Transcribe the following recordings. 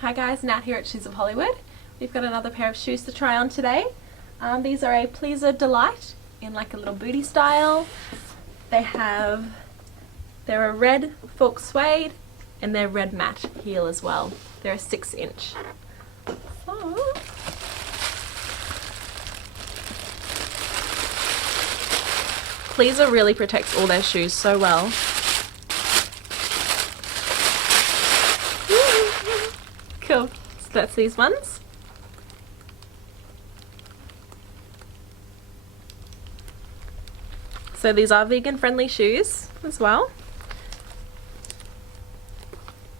Hi guys, Nat here at Shoes of Hollywood. We've got another pair of shoes to try on today. These are a pleaser delight in like a little booty style. They're a red Faux suede and they're red matte heel as well. They're a 6-inch. So, pleaser really protects all their shoes so well. Cool. So that's these ones. So these are vegan friendly shoes as well.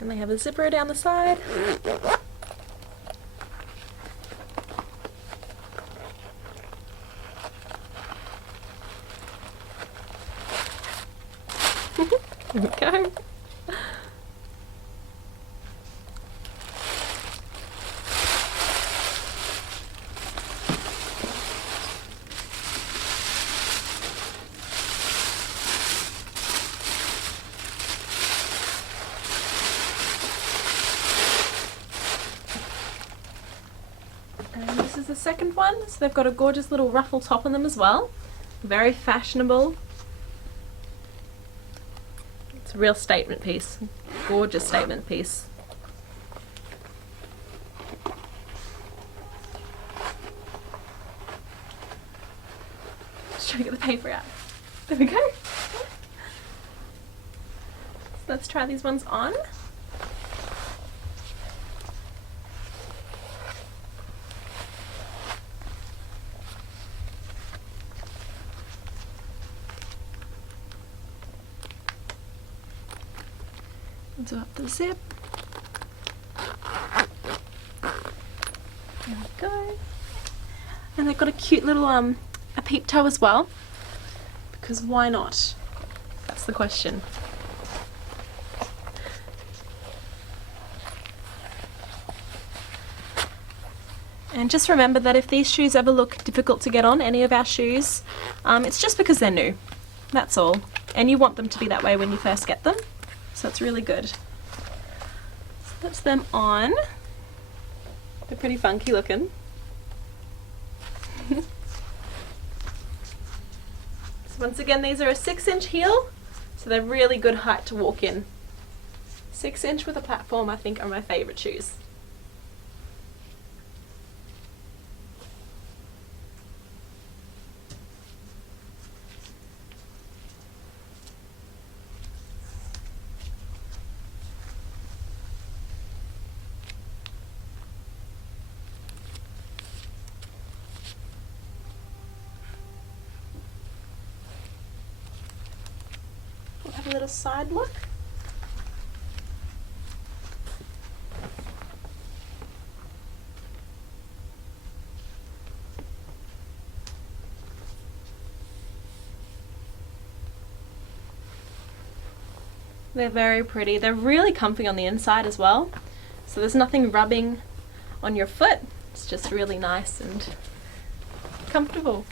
And they have a zipper down the side. There we go. And this is the second one, so they've got a gorgeous little ruffle top on them as well. Very fashionable. It's a real statement piece. Gorgeous statement piece. Just trying to get the paper out. There we go. So let's try these ones on. Do up the zip. There we go. And they've got a cute little a peep toe as well. Because why not? That's the question. And just remember that if these shoes ever look difficult to get on, any of our shoes, it's just because they're new. That's all. And you want them to be that way when you first get them. So it's really good. So that's them on. They're pretty funky looking. So once again, these are a 6-inch heel, so they're really good height to walk in. 6-inch with a platform, I think, are my favourite shoes. Have a little side look. They're very pretty. They're really comfy on the inside as well. So there's nothing rubbing on your foot. It's just really nice and comfortable.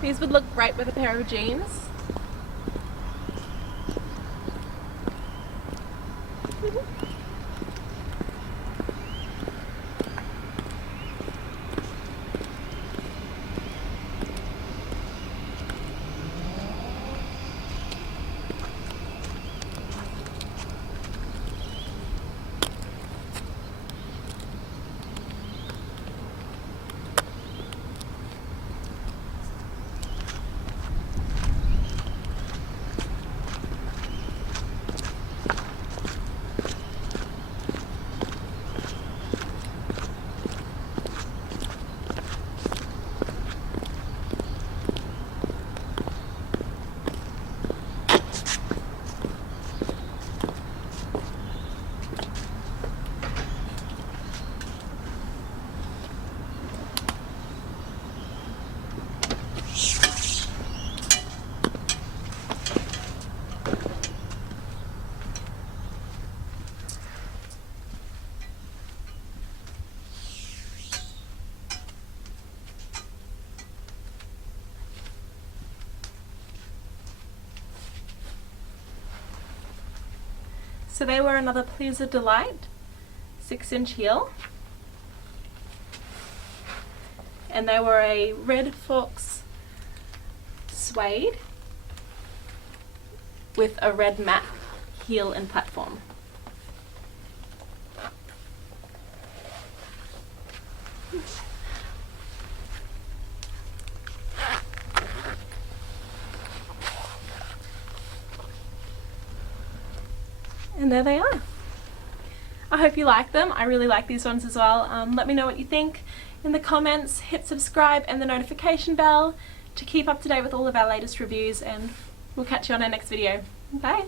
These would look great with a pair of jeans. So they were another Pleaser Delight 6-inch heel. And they were a red Faux suede with a red matte heel and platform. And there they are. I hope you like them. I really like these ones as well. Let me know what you think in the comments. Hit subscribe and the notification bell to keep up to date with all of our latest reviews, and we'll catch you on our next video. Bye!